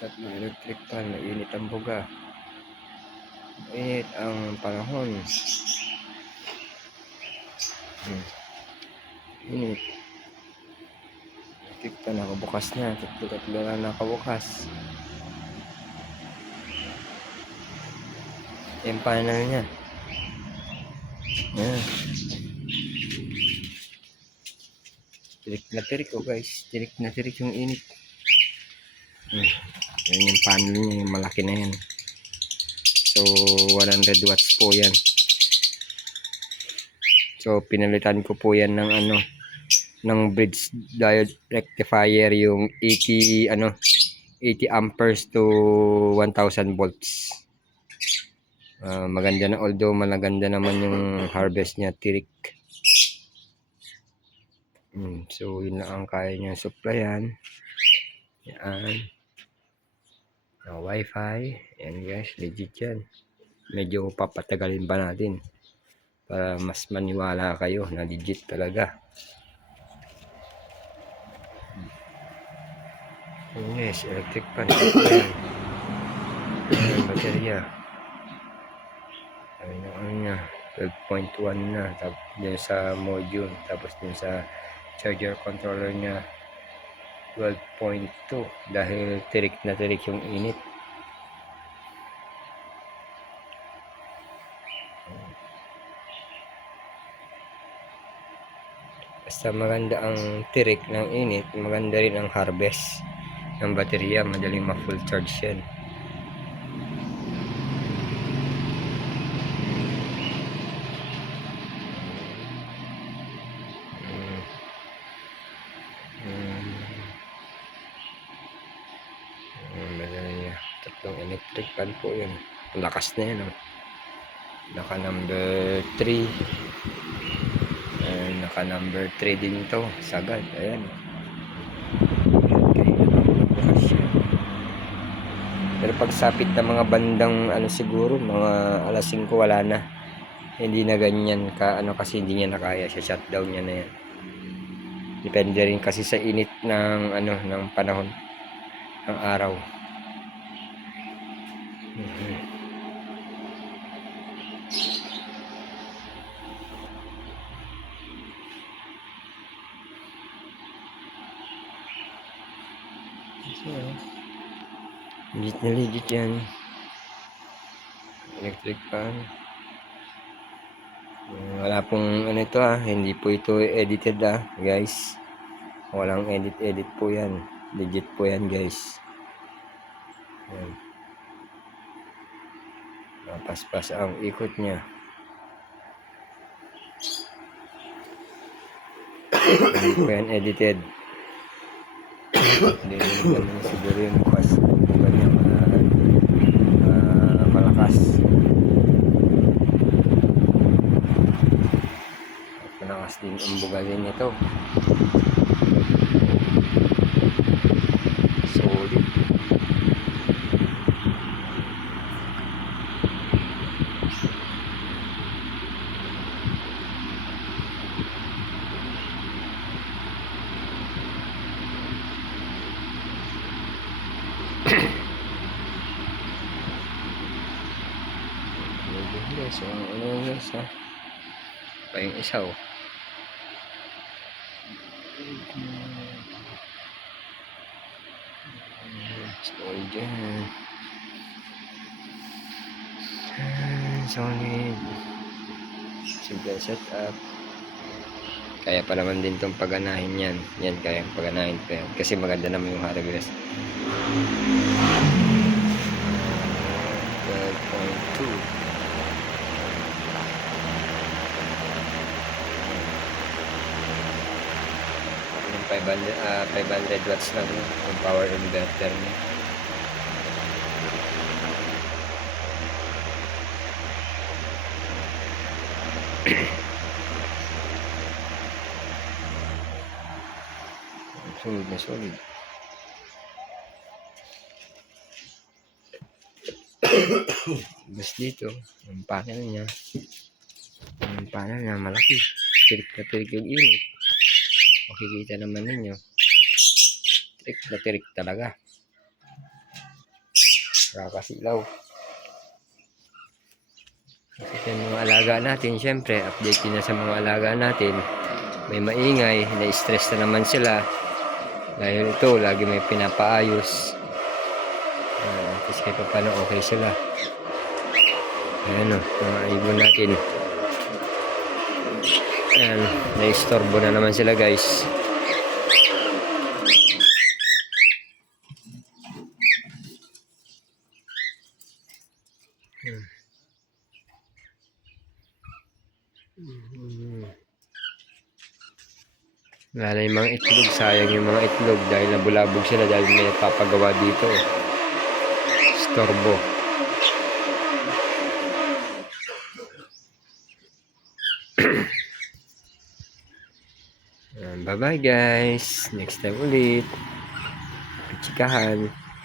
tatlong electric fan, mainit ang buga. Mainit ang panahon. Hmm. Init. Electric fan nakabukas na. Tatlo-tatlo na nakabukas. Yung panel niya. Yan. Tirik na tirik oh guys. Tirik na tirik yung init. Hmm. Yan yung panel niya. Yung malaki na yan. So, 100 watts po yan. So, pinalitan ko po yan ng ano, ng bridge diode rectifier yung 80, ano, 80 amperes to 1000 volts. Ah, maganda na, although malaganda naman yung harvest niya, tirik. Mm, so, yun lang ang kaya niya supplyan. Yan. Na wifi. Yan guys, legit yan. Medyo papatagalin pa natin. Para mas maniwala kayo na legit talaga. Guys, electric pan. Baterya. Sabi na ano niya, 12.1 na. Tapos din sa module. Tapos din sa charger controller niya 12.2 dahil tirik na tirik yung init. Basta maganda ang tirik ng init, maganda rin ang harvest ng baterya, madaling ma-full charge yan. Mm. Mm. Mm, madali. Tatlong electric fan po yun. Lakas na yan. Oh. Naka number 3. Ayan, naka number 3 din to. Sagad. Ayan. Pero pag sapit ng mga bandang ano siguro, mga alas 5 wala na. Hindi na ganyan ka ano kasi hindi niya nakaya siya shutdown niya na yan. Depende rin kasi sa init ng ano ng panahon ng araw. So, legit na legit yan. Electric. Mm, Wala pong ano ito ah, hindi po ito edited ah, guys. Walang edit-edit po yan. Legit po yan guys. Yan. Mapaspas ang ikot niya. Yan edited. Hindi naman siguro yung bukas. Diba niya ah, malakas. Malakas din ang bugalin nito. Solid. Medyo guys, so, ano yun guys ha? Pa yung isa oh. Solid yan. Ah, Solid. Simple setup. Kaya pa naman din itong paganahin yan. Yan, kaya paganahin pa yan. Kasi maganda naman yung harvest. 12.2 yung 500, ah 500 watts lang yun, yung power inverter niya. solid na solid. Bas dito, yung panel niya. Yung panel niya malaki. Tirik na tirik yung init. Makikita naman ninyo. Tirik na tirik talaga. Kakasilaw. Kasi yung mga alaga natin, syempre, update na sa mga alaga natin. May maingay, na-stress na naman sila. Dahil ito, lagi may pinapaayos. Uh, kasi kahit pa paano okay sila. Ayan o, mga ibon natin. Ayan, na-istorbo na naman sila guys. Hmm. Hmm. Wala na yung mga itlog, sayang yung mga itlog dahil nabulabog sila dahil may nagpapagawa dito. Storbo. Bye bye guys. Next time ulit. Chikahan.